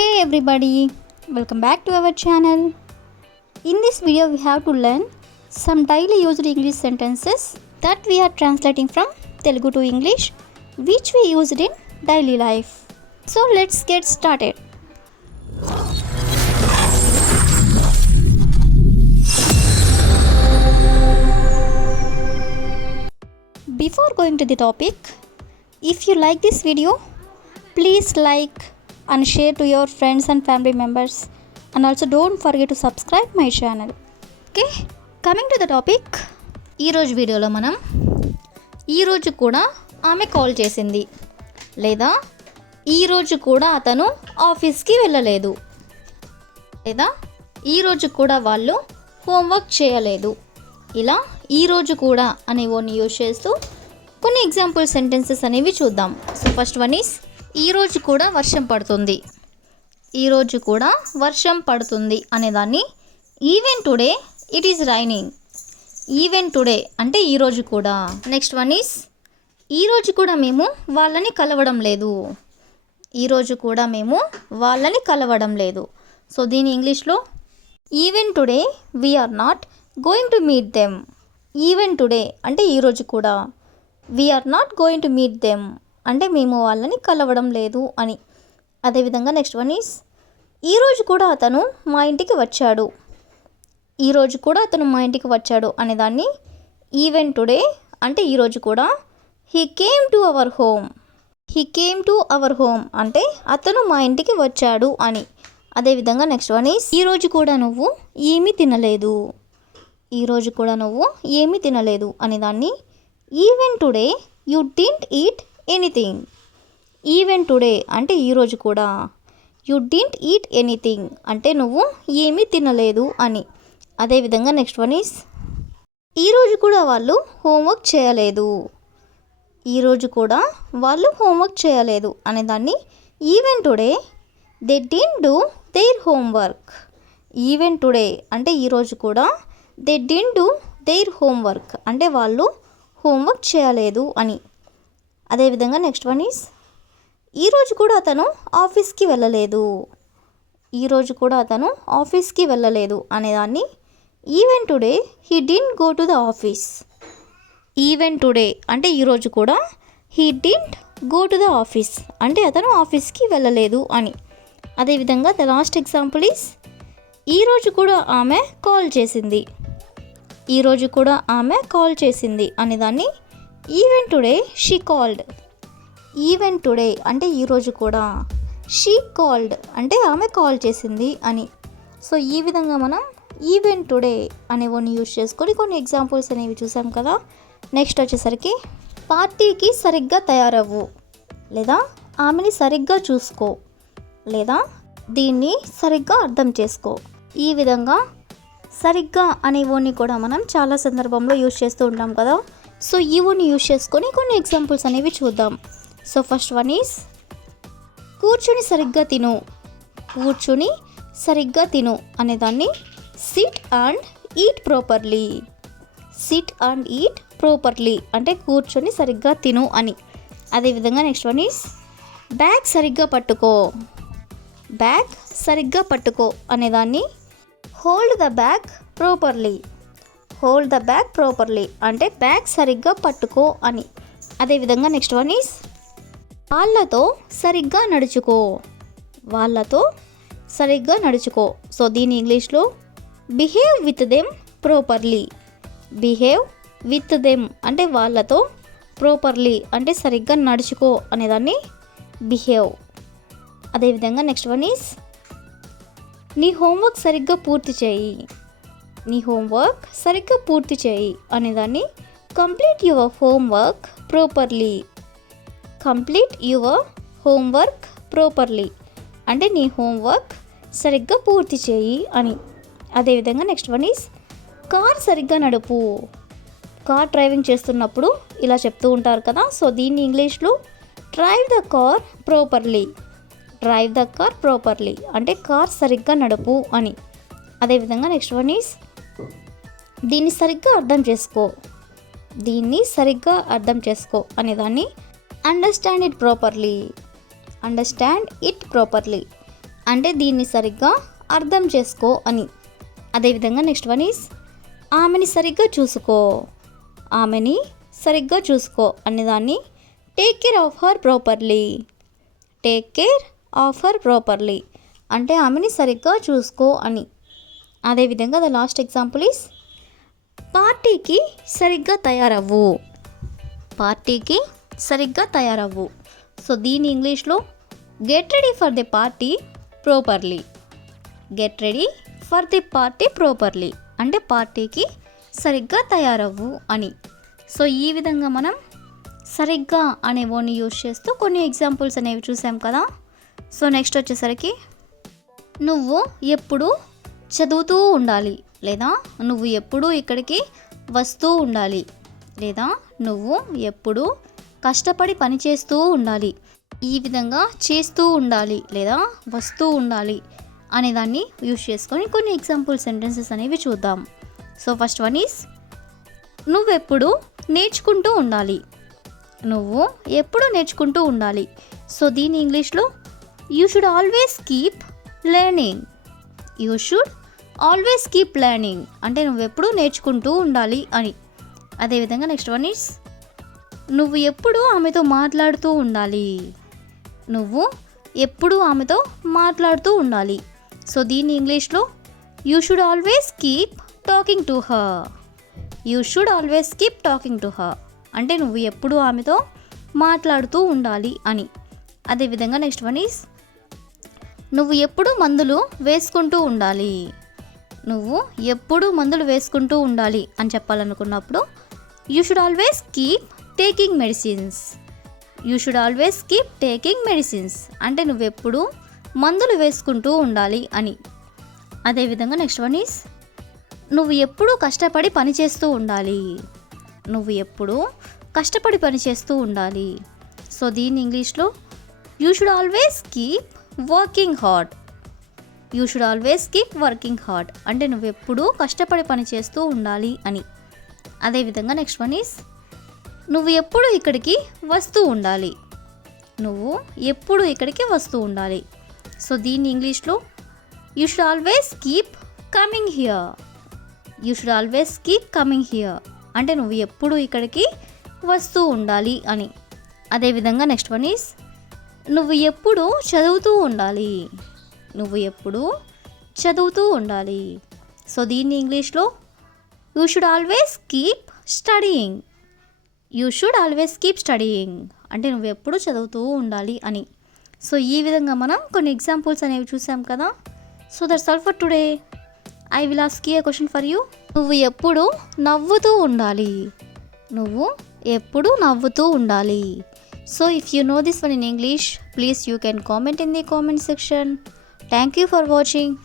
Hey everybody, welcome back to our channel. In this video we have to learn some daily used English sentences that we are translating from Telugu to English which we used in daily life. So let's get started. Before going to the topic, if you like this video, please like and share to your friends and family members, and also don't forget to subscribe my channel. Okay, coming to the topic, ఈ రోజు వీడియోలో మనం ఈ రోజు కూడా ఆమె call చేసింది లేదా ఈ రోజు కూడా అతను ఆఫీస్కి వెళ్ళలేదు లేదా ఈ రోజు కూడా వాళ్ళు హోంవర్క్ చేయలేదు. ఇలా ఈ రోజు కూడా అనే వర్డ్ని యూజ్ చేస్తూ కొన్ని ఎగ్జాంపుల్ సెంటెన్సెస్ అనేవి చూద్దాం. సో ఫస్ట్ వన్ ఈస్ ఈరోజు కూడా వర్షం పడుతుంది. ఈరోజు కూడా వర్షం పడుతుంది అనేదాన్ని even today it is raining. Even today అంటే ఈరోజు కూడా. నెక్స్ట్ వన్ ఈస్ ఈరోజు కూడా మేము వాళ్ళని కలవడం లేదు. ఈరోజు కూడా మేము వాళ్ళని కలవడం లేదు. సో దీని ఇంగ్లీష్లో even today we are not going to meet them. Even today అంటే ఈరోజు కూడా, we are not going to meet them అంటే మేము వాళ్ళని కలవడం లేదు అని. అదేవిధంగా నెక్స్ట్ వన్ ఈస్ ఈరోజు కూడా అతను మా ఇంటికి వచ్చాడు. ఈరోజు కూడా అతను మా ఇంటికి వచ్చాడు అనేదాన్ని ఈవెన్ టుడే అంటే ఈరోజు కూడా. He came to our home. He came to our home అంటే అతను మా ఇంటికి వచ్చాడు అని. అదేవిధంగా నెక్స్ట్ వన్ ఈస్ ఈరోజు కూడా నువ్వు ఏమీ తినలేదు. ఈరోజు కూడా నువ్వు ఏమీ తినలేదు అనేదాన్ని even today you didn't eat anything. Even today అంటే ఈరోజు కూడా, యూ డింట్ ఈట్ ఎనీథింగ్ అంటే నువ్వు ఏమీ తినలేదు అని. అదేవిధంగా నెక్స్ట్ వన్ ఈస్ ఈరోజు కూడా వాళ్ళు హోంవర్క్ చేయలేదు. ఈరోజు కూడా వాళ్ళు హోంవర్క్ చేయలేదు అనేదాన్ని even today they didn't do there homework. Even today అంటే ఈరోజు కూడా, they didn't do there homework అంటే వాళ్ళు హోంవర్క్ చేయలేదు అని. అదేవిధంగా నెక్స్ట్ వన్ ఈస్ ఈరోజు కూడా అతను ఆఫీస్కి వెళ్ళలేదు. ఈరోజు కూడా అతను ఆఫీస్కి వెళ్ళలేదు అనేదాన్ని even today he didn't go to the office. Even today అంటే ఈరోజు కూడా, he didn't go to the office అంటే అతను ఆఫీస్కి వెళ్ళలేదు అని. అదేవిధంగా ద లాస్ట్ ఎగ్జాంపుల్ ఈస్ ఈరోజు కూడా ఆమె కాల్ చేసింది. ఈరోజు కూడా ఆమె కాల్ చేసింది అనేదాన్ని even today she called. Even today అంటే ఈరోజు కూడా, షీ కాల్డ్ అంటే ఆమె కాల్ చేసింది అని. సో ఈ విధంగా మనం ఈవెన్ టుడే అనే వర్డ్ని యూజ్ చేసుకొని కొన్ని ఎగ్జాంపుల్స్ అనేవి చూసాం కదా. నెక్స్ట్ వచ్చేసరికి పార్టీకి సరిగ్గా తయారవ్వు లేదా ఆమెని సరిగ్గా చూసుకో లేదా దీన్ని సరిగ్గా అర్థం చేసుకో. ఈ విధంగా సరిగ్గా అనే వర్డ్ని కూడా మనం చాలా సందర్భంలో యూజ్ చేస్తూ ఉంటాం కదా. సో ఈ వర్డ్ని యూజ్ చేసుకొని కొన్ని ఎగ్జాంపుల్స్ అనేవి చూద్దాం. సో ఫస్ట్ వన్ ఈస్ కూర్చుని సరిగ్గా తిను. కూర్చుని సరిగ్గా తిను అనేదాన్ని SIT and eat properly. SIT and eat properly అంటే కూర్చొని సరిగ్గా తిను అని. అదేవిధంగా నెక్స్ట్ వన్ ఈస్ బ్యాగ్ సరిగ్గా పట్టుకో. బ్యాగ్ సరిగ్గా పట్టుకో అనేదాన్ని hold the bag properly. Hold the bag properly అంటే బ్యాగ్ సరిగ్గా పట్టుకో అని. అదేవిధంగా నెక్స్ట్ వన్ ఈస్ వాళ్ళతో సరిగ్గా నడుచుకో. వాళ్ళతో సరిగ్గా నడుచుకో. సో దీని ఇంగ్లీష్లో behave with them properly. Behave with them అంటే వాళ్ళతో, ప్రాపర్లీ అంటే సరిగ్గా నడుచుకో అనేదాన్ని బిహేవ్. అదేవిధంగా నెక్స్ట్ వన్ ఈస్ నీ హోంవర్క్ సరిగ్గా పూర్తి చేయి. నీ హోంవర్క్ సరిగ్గా పూర్తి చేయి అనేదాన్ని complete your homework properly. Complete your homework properly అంటే నీ హోంవర్క్ సరిగ్గా పూర్తి చేయి అని. అదేవిధంగా నెక్స్ట్ వన్ ఈస్ కార్ సరిగ్గా నడుపు. కార్ డ్రైవింగ్ చేస్తున్నప్పుడు ఇలా చెప్తూ ఉంటారు కదా. సో దీన్ని ఇంగ్లీష్లో drive the car properly. Drive the car properly అంటే కార్ సరిగ్గా నడుపు అని. అదేవిధంగా నెక్స్ట్ వన్ ఈస్ దీన్ని సరిగ్గా అర్థం చేసుకో. దీన్ని సరిగ్గా అర్థం చేసుకో అనేదాన్ని understand it properly. Understand it properly అంటే దీన్ని సరిగ్గా అర్థం చేసుకో అని. అదేవిధంగా నెక్స్ట్ వన్ ఈస్ ఆమెని సరిగ్గా చూసుకో. ఆమెని సరిగ్గా చూసుకో అనేదాన్ని take care of her properly. Take care of her properly అంటే ఆమెని సరిగ్గా చూసుకో అని. అదేవిధంగా ద లాస్ట్ ఎగ్జాంపుల్ ఈస్ పార్టీకి సరిగ్గా తయారవ్వు. పార్టీకి సరిగ్గా తయారవ్వు. సో దీని ఇంగ్లీష్లో get ready for the party properly. Get ready for the party properly అంటే పార్టీకి సరిగ్గా తయారవ్వు అని. సో ఈ విధంగా మనం సరిగ్గా అనే వర్డ్ని యూజ్ చేస్తూ కొన్ని ఎగ్జాంపుల్స్ అనేవి చూసాం కదా. సో నెక్స్ట్ వచ్చేసరికి నువ్వు ఎప్పుడు చదువుతూ ఉండాలి, లేదా నువ్వు ఎప్పుడు ఇక్కడికి వస్తూ ఉండాలి, లేదా నువ్వు ఎప్పుడు కష్టపడి పని చేస్తూ ఉండాలి. ఈ విధంగా చేస్తూ ఉండాలి లేదా వస్తూ ఉండాలి అనేదాన్ని యూజ్ చేసుకొని కొన్ని ఎగ్జాంపుల్ సెంటెన్సెస్ అనేవి చూద్దాం. సో ఫస్ట్ వన్ ఈస్ నువ్వెప్పుడు నేర్చుకుంటూ ఉండాలి. నువ్వు ఎప్పుడు నేర్చుకుంటూ ఉండాలి. సో దీని ఇంగ్లీష్లో you should always keep learning. You should always keep learning అంటే నువ్వెప్పుడు నేర్చుకుంటూ ఉండాలి అని. అదేవిధంగా నెక్స్ట్ వన్ ఈస్ నువ్వు ఎప్పుడు ఆమెతో మాట్లాడుతూ ఉండాలి. నువ్వు ఎప్పుడు ఆమెతో మాట్లాడుతూ ఉండాలి. సో దీని ఇంగ్లీష్లో you should always keep talking to her. You should always keep talking to her అంటే నువ్వు ఎప్పుడు ఆమెతో మాట్లాడుతూ ఉండాలి అని. అదేవిధంగా నెక్స్ట్ వన్ ఈస్ నువ్వు ఎప్పుడు మందులు వేసుకుంటూ ఉండాలి. నువ్వు ఎప్పుడు మందులు వేసుకుంటూ ఉండాలి అని చెప్పాలనుకున్నప్పుడు you should always keep taking medicines. You should always keep taking medicines అంటే నువ్వెప్పుడు మందులు వేసుకుంటూ ఉండాలి అని. అదేవిధంగా నెక్స్ట్ వన్ ఈస్ నువ్వు ఎప్పుడు కష్టపడి పని చేస్తూ ఉండాలి. నువ్వు ఎప్పుడు కష్టపడి పని చేస్తూ ఉండాలి. సో దీని ఇంగ్లీష్లో you should always keep working hard. You should always keep working hard అంటే నువ్వెప్పుడు కష్టపడి పని చేస్తూ ఉండాలి అని. అదేవిధంగా నెక్స్ట్ వన్ ఈస్ నువ్వు ఎప్పుడు ఇక్కడికి వస్తూ ఉండాలి. నువ్వు ఎప్పుడు ఇక్కడికి వస్తూ ఉండాలి. సో దీని ఇంగ్లీష్లో you should always keep coming here. You should always keep coming here అంటే నువ్వు ఎప్పుడు ఇక్కడికి వస్తూ ఉండాలి అని. అదేవిధంగా నెక్స్ట్ వన్ ఈస్ నువ్వు ఎప్పుడు చదువుతూ ఉండాలి. నువ్వు ఎప్పుడు చదువుతూ ఉండాలి. సో దీన్ని ఇంగ్లీష్లో you should always keep studying. You should always keep studying అంటే నువ్వు ఎప్పుడు చదువుతూ ఉండాలి అని. సో ఈ విధంగా మనం కొన్ని ఎగ్జాంపుల్స్ అనేవి చూసాం కదా. So that's all for today. I will ask you A question for you. నువ్వు ఎప్పుడు నవ్వుతూ ఉండాలి. నువ్వు ఎప్పుడు నవ్వుతూ ఉండాలి. So if you know this one in English, please you can comment in the comment section. Thank you for watching.